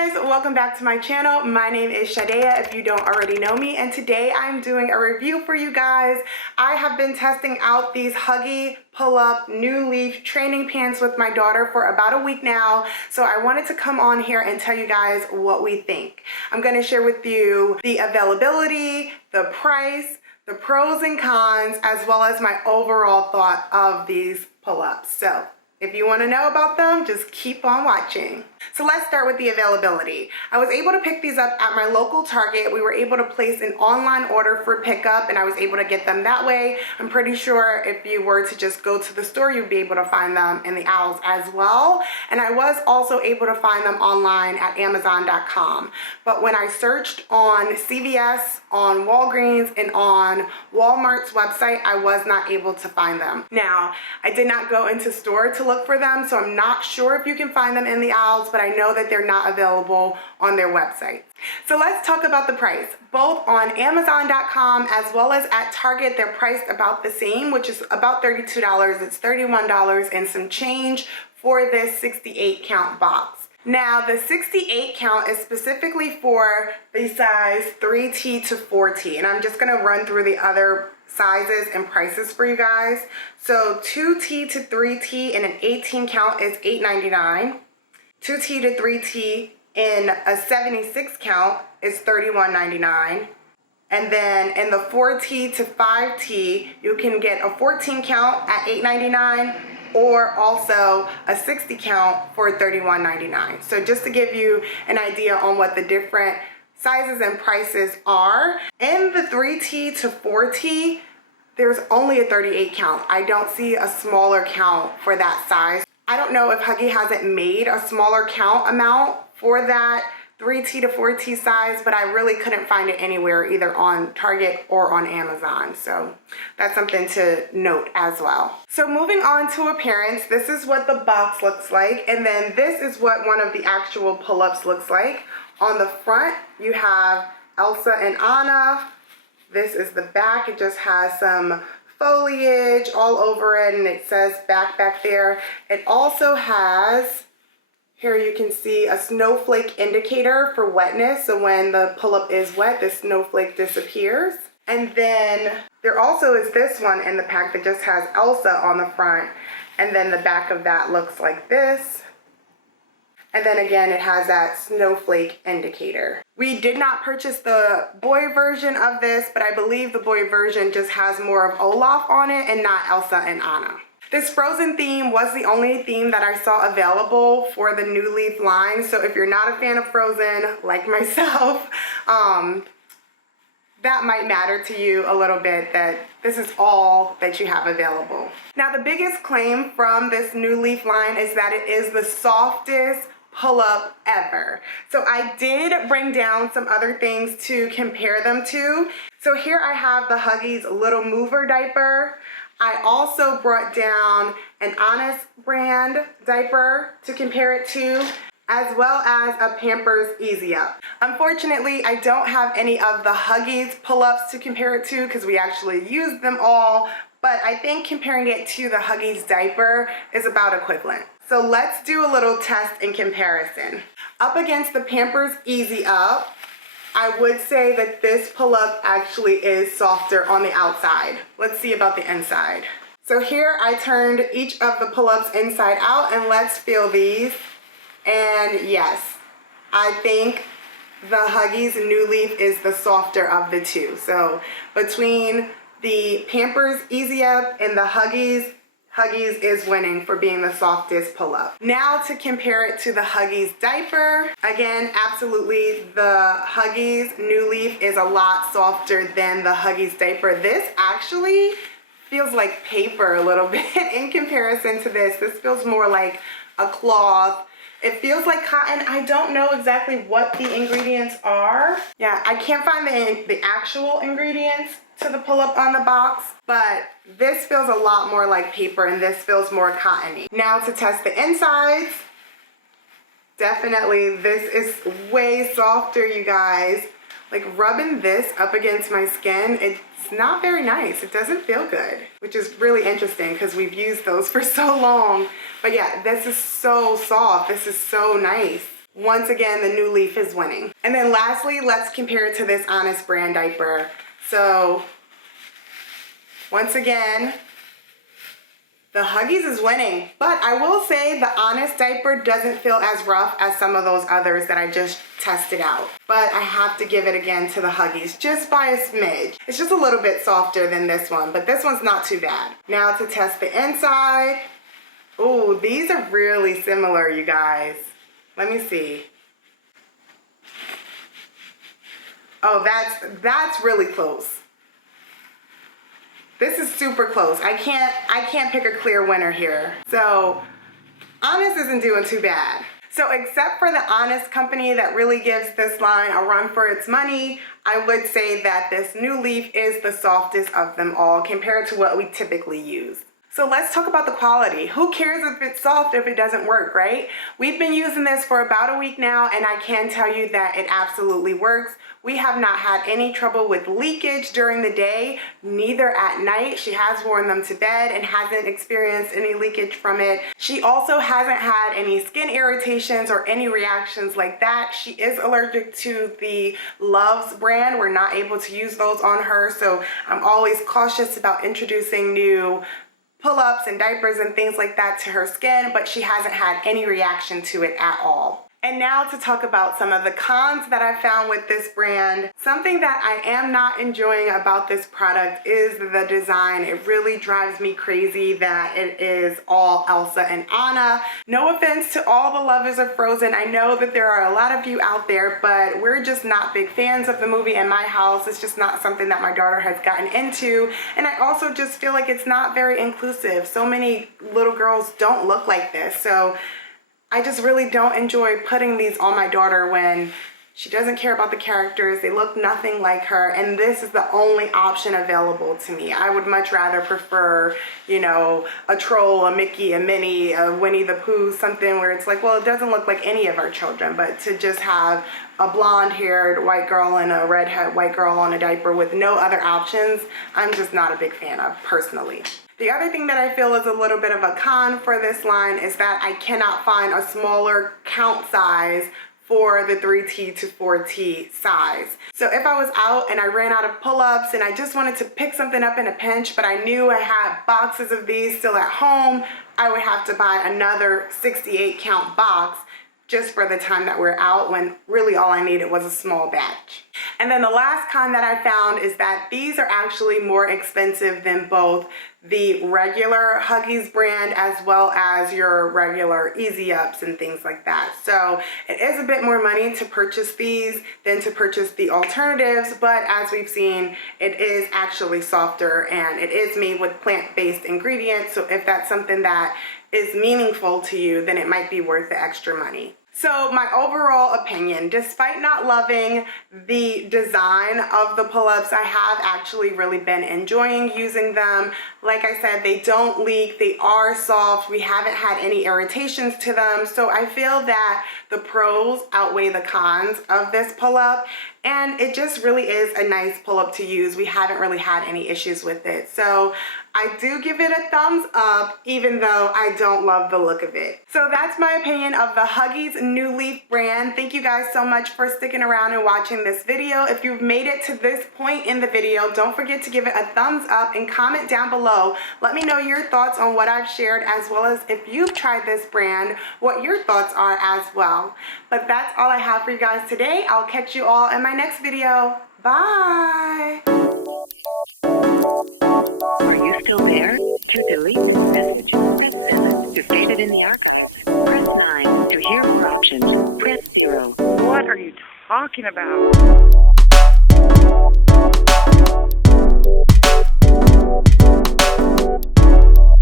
guys, welcome back to my channel. My name is Chadeia if you don't already know me, and today I'm doing a review for you guys. I have been testing out these Huggy pull-up new leaf training pants with my daughter for about a week now, so I wanted to come on here and tell you guys what we think. I'm going to share with you the availability, the price, the pros and cons, as well as my overall thought of these pull-ups. So if you want to know about them, just keep on watching. So let's start with the availability. I was able to pick these up at my local Target. We were able to place an online order for pickup and I was able to get them that way. I'm pretty sure if you were to just go to the store, you'd be able to find them in the aisles as well. And I was also able to find them online at Amazon.com. But when I searched on CVS, on Walgreens, and on Walmart's website, I was not able to find them. Now, I did not go into store to look for them, so I'm not sure if you can find them in the aisles, but I know that they're not available on their website. So let's talk about the price. Both on Amazon.com as well as at Target, they're priced about the same, which is about $32. It's $31 and some change for this 68 count box. Now, the 68 count is specifically for the size 3T to 4T, and I'm just going to run through the other sizes and prices for you guys. So 2T to 3T in an 18 count is $8.99. 2T to 3T in a 76 count is $31.99. And then in the 4T to 5T, you can get a 14 count at $8.99 or also a 60 count for $31.99. So just to give you an idea on what the different sizes and prices are. In the 3T to 4T, there's only a 38 count. I don't see a smaller count for that size. I don't know if Huggy hasn't made a smaller count amount for that 3T to 4T size, but I really couldn't find it anywhere, either on Target or on Amazon. So that's something to note as well. So moving on to appearance, this is what the box looks like. And then this is what one of the actual pull-ups looks like. On the front, you have Elsa and Anna. This is the back. It just has some foliage all over it, and it says back there. It also has, here you can see a snowflake indicator for wetness. So when the pull-up is wet, the snowflake disappears. And then there also is this one in the pack that just has Elsa on the front. And then the back of that looks like this. And then again, it has that snowflake indicator. We did not purchase the boy version of this, but I believe the boy version just has more of Olaf on it and not Elsa and Anna. This Frozen theme was the only theme that I saw available for the New Leaf line. So if you're not a fan of Frozen, like myself, that might matter to you a little bit, that this is all that you have available. Now, the biggest claim from this New Leaf line is that it is the softest pull-up ever. So I did bring down some other things to compare them to. So here I have the Huggies Little Mover diaper. I also brought down an Honest brand diaper to compare it to, as well as a Pampers Easy Up. Unfortunately, I don't have any of the Huggies pull-ups to compare it to because we actually used them all, but I think comparing it to the Huggies diaper is about equivalent. So let's do a little test and comparison. Up against the Pampers Easy Up, I would say that this pull-up actually is softer on the outside. Let's see about the inside. So here I turned each of the pull-ups inside out, and let's feel these. And yes, I think the Huggies New Leaf is the softer of the two. So between the Pampers Easy Up and the Huggies, Huggies is winning for being the softest pull-up. Now to compare it to the Huggies diaper. Again, absolutely, the Huggies New Leaf is a lot softer than the Huggies diaper. This actually feels like paper a little bit in comparison to this. This feels more like a cloth. It feels like cotton. I don't know exactly what the ingredients are. Yeah, I can't find the actual ingredients to the pull-up on the box, but this feels a lot more like paper and this feels more cottony. Now to test the insides, definitely this is way softer, you guys. Like rubbing this up against my skin, it's not very nice. It doesn't feel good, which is really interesting because we've used those for so long. But yeah, this is so soft. This is so nice. once again, the New Leaf is winning. And then lastly, let's compare it to this Honest brand diaper. So once again, the Huggies is winning, but I will say the Honest diaper doesn't feel as rough as some of those others that I just tested out. But I have to give it again to the Huggies just by a smidge. It's just a little bit softer than this one, but this one's not too bad. Now to test the inside. Ooh, these are really similar, you guys. Let me see. Oh, that's really close. This is super close. I can't pick a clear winner here. So Honest isn't doing too bad. So except for the Honest company that really gives this line a run for its money, I would say that this New Leaf is the softest of them all compared to what we typically use. So let's talk about the quality. Who cares if it's soft if it doesn't work, right? We've been using this for about a week now, and I can tell you that it absolutely works. We have not had any trouble with leakage during the day, neither at night. She has worn them to bed and hasn't experienced any leakage from it. She also hasn't had any skin irritations or any reactions like that. She is allergic to the Loves brand. We're not able to use those on her, so I'm always cautious about introducing new pull-ups and diapers and things like that to her skin, but she hasn't had any reaction to it at all. And now to talk about some of the cons that I found with this brand. Something that I am not enjoying about this product is the design. It really drives me crazy that it is all Elsa and Anna. No offense to all the lovers of Frozen. I know that there are a lot of you out there, but we're just not big fans of the movie in my house. It's just not something that my daughter has gotten into. And I also just feel like it's not very inclusive. So many little girls don't look like this. So I just really don't enjoy putting these on my daughter when she doesn't care about the characters. They look nothing like her, and this is the only option available to me. I would much rather prefer, you know, a Troll, a Mickey, a Minnie, a Winnie the Pooh, something where it's like, well, it doesn't look like any of our children, but to just have a blonde-haired white girl and a redhead white girl on a diaper with no other options, I'm just not a big fan of, personally. The other thing that I feel is a little bit of a con for this line is that I cannot find a smaller count size for the 3T to 4T size. So if I was out and I ran out of pull-ups and I just wanted to pick something up in a pinch, but I knew I had boxes of these still at home, I would have to buy another 68 count box just for the time that we're out, when really all I needed was a small batch. And then the last con that I found is that these are actually more expensive than both the regular Huggies brand as well as your regular Easy Ups and things like that. So it is a bit more money to purchase these than to purchase the alternatives, but as we've seen, it is actually softer and it is made with plant-based ingredients. So if that's something that is meaningful to you, then it might be worth the extra money. So my overall opinion, despite not loving the design of the pull-ups, I have actually really been enjoying using them. Like I said, they don't leak, they are soft, we haven't had any irritations to them, so I feel that the pros outweigh the cons of this pull-up, and it just really is a nice pull-up to use. We haven't really had any issues with it. So I do give it a thumbs up, even though I don't love the look of it. So that's my opinion of the Huggies New Leaf brand. Thank you guys so much for sticking around and watching this video. If you've made it to this point in the video, don't forget to give it a thumbs up and comment down below. Let me know your thoughts on what I've shared, as well as if you've tried this brand, what your thoughts are as well. But that's all I have for you guys today. I'll catch you all in my next video. Bye! Are you still there? To delete this message, press 7. To save it in the archives, press 9. To hear more options, press 0. What are you talking about?